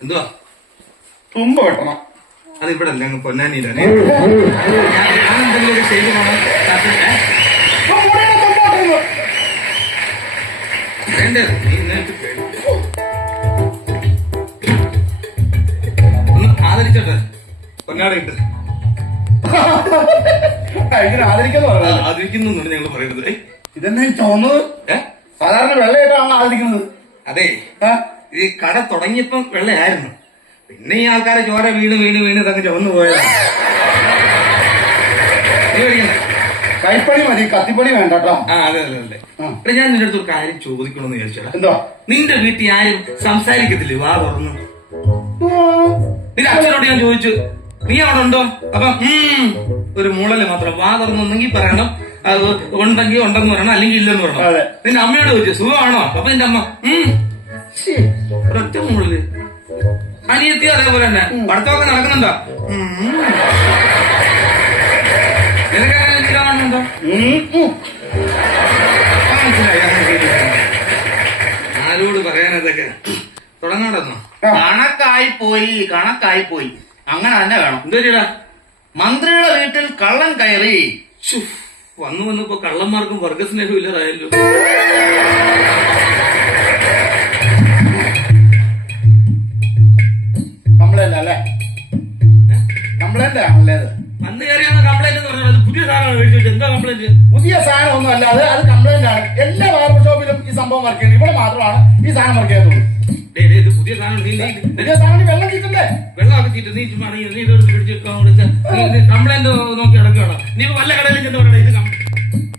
എന്തുവാ? തുമ്പ വെട്ടണം അത് ഇവിടെ അല്ല അങ്ങ് പൊന്നാനിയിലാണ്. എന്തെങ്കിലും ഒരു നീ. ഒന്ന് ആദരിച്ചോട്ടെ. പൊന്നാടയിട്ട് ആദരിക്കാന്ന് ആദരിക്കുന്നു ഞങ്ങൾ പറയുന്നത് ഇതെന്നെ തോന്നുന്നത് ഏഹ് സാധാരണ വെള്ളയായിട്ടാണ് ആദരിക്കുന്നത്. അതെ. ഈ കട തുടങ്ങിയപ്പം വെള്ളയായിരുന്നു. പിന്നെ ഈ ആൾക്കാരെ ചോര വീണ് വീണ് വീണ് ഇതങ്ങ് ചുവന്നു പോയതാണ് കൈപ്പണി മതി കത്തിപ്പണി വേണ്ട കേട്ടോ. ആ അതെ അതെ അതെ. ഞാൻ നിന്റെ അടുത്ത് ഒരു കാര്യം ചോദിക്കണമെന്ന് ചോദിച്ചാ എന്തോ? നിന്റെ വീട്ടിൽ ആരും സംസാരിക്കത്തില്ലേ? വാ തുറന്നു. നിന്റെ അച്ഛനോട് ഞാൻ ചോദിച്ചു നീ അവിടെ ഉണ്ടോ? അപ്പൊ ഒരു മൂളൽ മാത്രം. വാ തുറന്നുണ്ടെങ്കിൽ പറയണം. അത് ഉണ്ടെങ്കിൽ ഉണ്ടെന്ന് പറയണം അല്ലെങ്കിൽ ഇല്ലെന്ന് പറയണം. നിന്റെ അമ്മയോട് ചോദിച്ചു സുഖമാണോ? അപ്പൊ നിന്റെ അമ്മ ഉം. ഒരൊറ്റ മുകളിൽ അനിയത്തി അതേപോലെ തന്നെ. പഠിത്തമൊക്കെ നടക്കുന്നുണ്ടോ? ഉം. നിനക്ക് അങ്ങനെ എന്തെങ്കിലും കാണുന്നുണ്ടോ? ഉം, ഉം. ആ, മനസ്സിലായി അങ്ങനെ ശരിയാണ്. ആരോട് പറയാനതൊക്കെ തുടങ്ങണ്ടെന്നോ. കണക്കായി പോയി കണക്കായി പോയി. അങ്ങനെ തന്നെ വേണം. എന്തോരിടാ മന്ത്രിയുടെ വീട്ടിൽ കള്ളൻ കയറി. വന്നു വന്നപ്പോ കള്ളന്മാർക്കും വർഗസ്നേഹം ഇല്ലാതായല്ലോ. വെച്ചത്. എന്താ കംപ്ലൈന്റ് പുതിയ സാധനം ഒന്നും അല്ലാതെ അത് കംപ്ലൈന്റ് ആണ്. എല്ലാ ബാർബർ ഷോപ്പിലും ഈ സംഭവം വർക്ക് ചെയ്യുന്നത് ഇവിടെ മാത്രമാണ് ഈ സാധനം വർക്ക് ചെയ്യുന്നത് പുതിയ സാധനം നീ നീ- നീ പുതിയ സാധനം വെള്ളം കിട്ടണ്ടേ വെള്ളം ആക്കിയിട്ട് നീ ചുമ്മാ നീ നീ കംപ്ലൈന്റ് നോക്കി നീ വല്ല കടയിലും ചെന്ന് പറയണം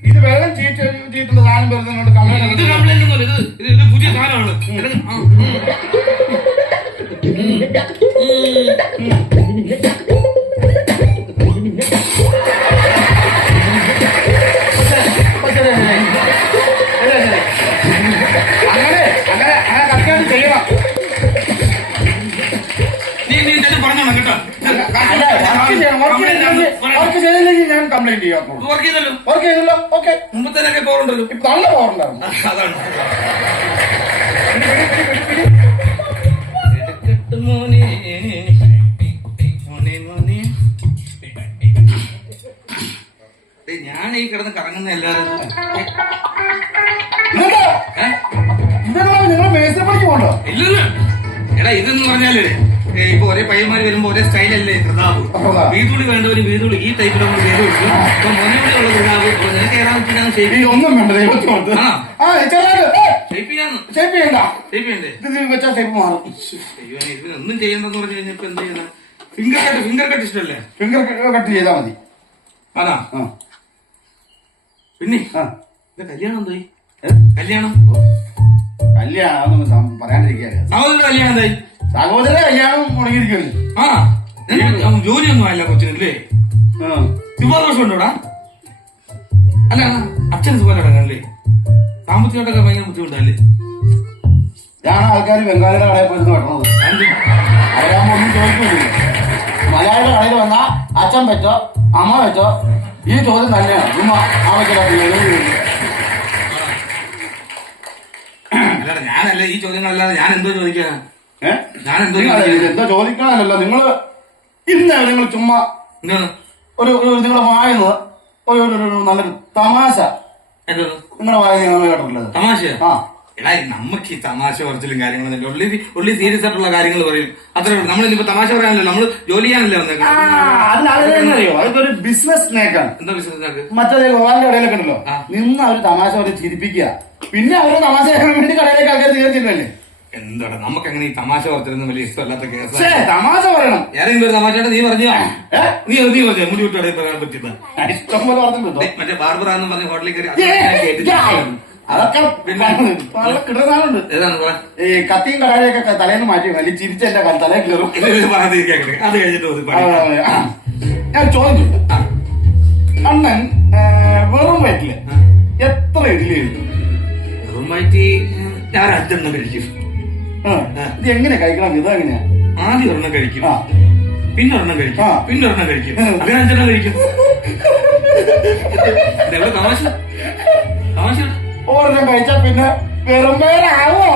ഇത് വെള്ളം ചീറ്റ് ചീറ്റുന്ന സാധനം കംപ്ലൈന്റ് ചെയ്യാം വർക്ക് ചെയ്തല്ലോ. വർക്ക് ചെയ്തല്ലോ. ഓക്കെ മുമ്പത്തേനൊക്കെ ഇപ്പൊ നല്ല അതാണ്. ഞാൻ ഈ കിടന്ന് കറങ്ങുന്ന എല്ലാവരും ഇതെന്താ? നിങ്ങൾ എടാ ഇതെന്ന് പറഞ്ഞാലേ ഇപ്പൊ ഒരേ പയ്യന്മാര് വരുമ്പോ ഒരേ സ്റ്റൈലല്ലേ കൃതാവ്. വീതുളി വേണ്ടവര് വീതുളി. ഈ ടൈപ്പിൽ നമ്മൾ കൊടുക്കും അപ്പൊ മോനോടെയുള്ള കൃതാവ്. നിനക്ക് ഏതാ ഷേപ്പ് ഒന്നും വേണ്ട ചെയ്യാന്ന്. ചെയ്യണ്ടെന്ന് പറഞ്ഞു കഴിഞ്ഞപ്പോ എന്ത് ചെയ്യണം ഫിംഗർ കട്ട് ഫിംഗർ കട്ട് ഇഷ്ടല്ലേ? ഫിംഗർ കട്ട് ചെയ്താൽ മതി. അതാ. പിന്നെ? കല്യാണം എന്തായി? കല്യാണം? കല്യാണം പറയാണ്ടിരിക്കുക കല്യാണം എന്തായി? സഹോദര കല്യാണം മുടങ്ങിയിരിക്കുമല്ലോ ആ ജോലിയൊന്നും ആയില്ല കൊച്ചിനല്ലേ ശുഭാദോഷം ഉണ്ടോടാ അല്ല അച്ഛൻ സുഖമല്ലേ സാമ്പത്തികമായിട്ടൊക്കെ ഭയങ്കര ബുദ്ധിമുട്ടല്ലേ? ഞാൻ ആൾക്കാർ ബംഗാളിയുടെ കടയിൽ പോയി നടന്നത് അവരാകുമ്പോ ഒന്നും ചോദിക്കുന്നില്ല മലയാളിയുടെ കടയിൽ വന്നാ അച്ഛൻ വെച്ചോ അമ്മ വെച്ചോ ഈ ചോദ്യം തന്നെയാണ്. ഉമ്മ ആവശ്യമില്ല ഞാനല്ല ഈ ചോദ്യങ്ങളല്ലാതെ ഞാൻ എന്തോ ചോദിക്കാനാ? ഏഹ് ചോദിക്കാനല്ല എന്തോ നിങ്ങൾ ഇന്നാണ് നിങ്ങൾ ചുമ്മാ ഒരു നിങ്ങളെ വായുന്നത് ഒരു നല്ലൊരു തമാശ. നിങ്ങളുടെ വായന കേട്ടിട്ടുള്ളത് തമാശ ആ. എടാ നമുക്ക് ഈ തമാശ കുറച്ചിലും കാര്യങ്ങളും ഉള്ളി ഉള്ളി സീരിയസ് ആയിട്ടുള്ള കാര്യങ്ങൾ പറയും. അത്രേ ഉള്ളൂ. നമ്മളിപ്പോ തമാശ പറയാനല്ലോ? നമ്മൾ ജോലി ചെയ്യാനല്ലേ അതൊക്കെ ഒരു ബിസിനസ് സ്നേക്കാണ് എന്താ ബിസിനസ് മറ്റേ ഗോവാന്റെ കടയിലൊക്കെ ഉണ്ടല്ലോ. നിന്ന് അവർ തമാശ അവരെ ചിരിപ്പിക്കുക. പിന്നെ അവർ തമാശ വേണ്ടി കടയിലേക്ക് ആൾക്കാർ തീർച്ചില്ലല്ലേ എന്താടാ നമുക്ക് അങ്ങനെ ഈ തമാശ പറഞ്ഞിരുന്ന വലിയ ഇഷ്ടമല്ലാത്ത കേസ്? തമാശ പറയണം. ഏതെങ്കിലും ഒരു തമാശ നീ പറഞ്ഞു? നീ നീ പറഞ്ഞു? മുടി വിട്ടോടെ പറയാൻ പറ്റിയത്. ഇഷ്ടം പോലെ പറഞ്ഞിട്ടുണ്ടോ? മറ്റേ ബാർബറാന്ന് പറഞ്ഞ ഹോട്ടലിൽ കയറി. അതൊക്കെ പിന്നെ? ഈ കത്തിയും കടാരെയൊക്കെ തലേന്ന് മാറ്റി അല്ലെങ്കിൽ ചിരിച്ചല്ലേ തലേ കയറും. അത് കഴിഞ്ഞിട്ട്. ഞാൻ ചോദിച്ചു അണ്ണൻ വെറും വയറ്റിൽ എത്ര ഇഡ്ഡലി വെറും വയറ്റി ഞാൻ അച്ഛൻ കഴിക്കും. ഇത് എങ്ങനെ കഴിക്കണം? ഇത് എങ്ങനെയാ? ആദ്യം ഒരെണ്ണം കഴിക്കും. പിന്നെ ഒരെണ്ണം കഴിക്കും. പിന്നെ ഒരെണ്ണം കഴിക്കും. അങ്ങനെ അഞ്ചെണ്ണം കഴിക്കും. ഇതെവിടെ തമാശ? തമാശ? ഒരെണ്ണം കഴിച്ചാ പിന്നെ വെറും പേരാവോ?